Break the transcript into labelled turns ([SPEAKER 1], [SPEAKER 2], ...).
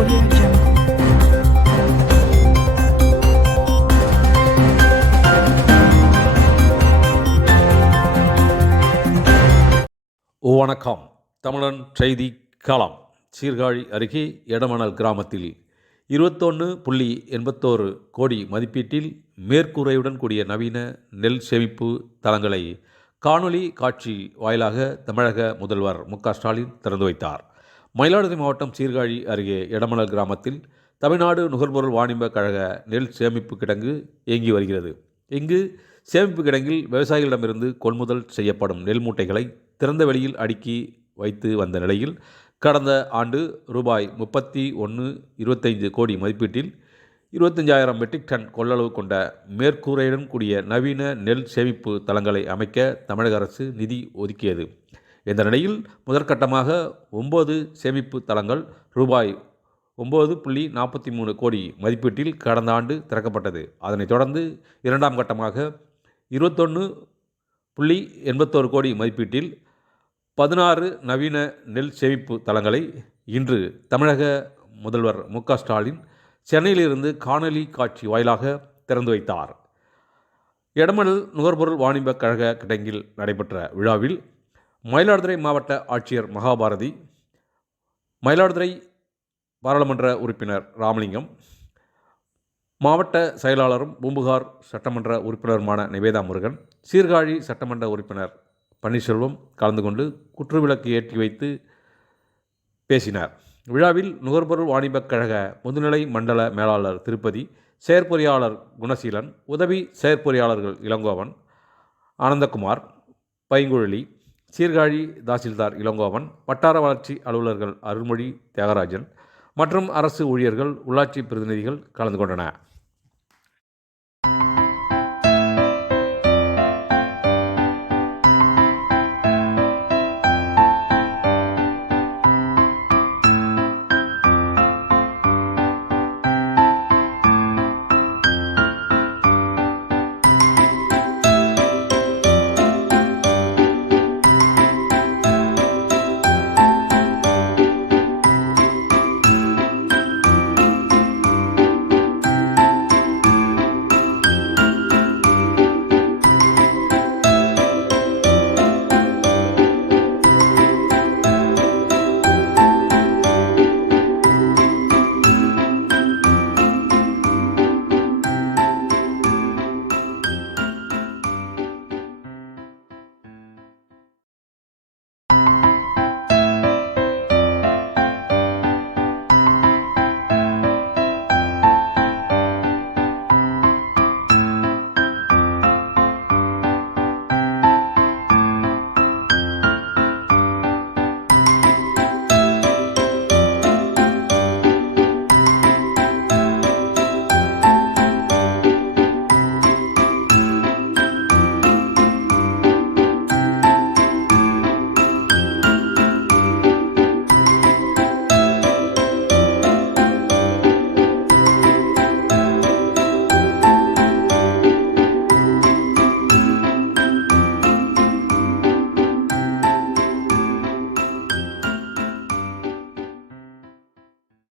[SPEAKER 1] Audio Jungle.
[SPEAKER 2] வணக்கம். தமிழன் செய்தி களம். சீர்காழி அருகே எடமணல் கிராமத்தில் இருபத்தொன்று புள்ளி எண்பத்தோரு கோடி மதிப்பீட்டில் மேற்கூரையுடன் கூடிய நவீன நெல் சேமிப்பு தளங்களை காணொளி காட்சி வாயிலாக தமிழக முதல்வர் மு க ஸ்டாலின் திறந்து வைத்தார். மயிலாடுதுறை மாவட்டம் சீர்காழி அருகே எடமணல் கிராமத்தில் தமிழ்நாடு நுகர்பொருள் வாணிப கழக நெல் சேமிப்பு கிடங்கு இயங்கி வருகிறது. இங்கு சேமிப்பு கிடங்கில் விவசாயிகளிடமிருந்து கொள்முதல் செய்யப்படும் நெல் மூட்டைகளை திறந்த வெளியில் அடுக்கி வைத்து வந்த நிலையில் கடந்த ஆண்டு ரூபாய் முப்பத்தி ஒன்று இருபத்தைந்து கோடி மதிப்பீட்டில் இருபத்தஞ்சாயிரம் மெட்ரிக் டன் கொள்ளளவு கொண்ட மேற்கூரையுடன் கூடிய நவீன நெல் சேமிப்பு தளங்களை அமைக்க தமிழக அரசு நிதி ஒதுக்கியது. இந்த நிலையில் முதற்கட்டமாக ஒன்பது சேமிப்பு தளங்கள் ரூபாய் ஒம்பது புள்ளி நாற்பத்தி மூணு கோடி மதிப்பீட்டில் கடந்த ஆண்டு திறக்கப்பட்டது. அதனைத் தொடர்ந்து இரண்டாம் கட்டமாக இருபத்தொன்று புள்ளி எண்பத்தோரு கோடி மதிப்பீட்டில் பதினாறு நவீன நெல் சேமிப்பு தளங்களை இன்று தமிழக முதல்வர் மு க ஸ்டாலின் சென்னையிலிருந்து காணொலி காட்சி வாயிலாக திறந்து வைத்தார். எடமணல் நுகர்பொருள் வாணிப கழக கிடங்கில் நடைபெற்ற விழாவில் மயிலாடுதுறை மாவட்ட ஆட்சியர் மகாபாரதி மயிலாடுதுறை பாராளுமன்ற உறுப்பினர் ராமலிங்கம் மாவட்ட செயலாளரும் பூம்புகார் சட்டமன்ற உறுப்பினருமான நிவேதா முருகன் சீர்காழி சட்டமன்ற உறுப்பினர் பன்னீர்செல்வம் கலந்து கொண்டு குற்றுவிளக்கு ஏற்றி வைத்து பேசினார். விழாவில் நுகர்பொருள் வாணிபக் கழக முதுநிலை மண்டல மேலாளர் திருப்பதி செயற்பொறியாளர் குணசீலன் உதவி செயற்பொறியாளர்கள் இளங்கோவன் ஆனந்தகுமார் பைங்குழலி சீர்காழி தாசில்தார் இளங்கோவன் வட்டார வளர்ச்சி அலுவலர்கள் அருள்மொழி தியாகராஜன் மற்றும் அரசு ஊழியர்கள் உள்ளாட்சி பிரதிநிதிகள் கலந்து கொண்டனர்.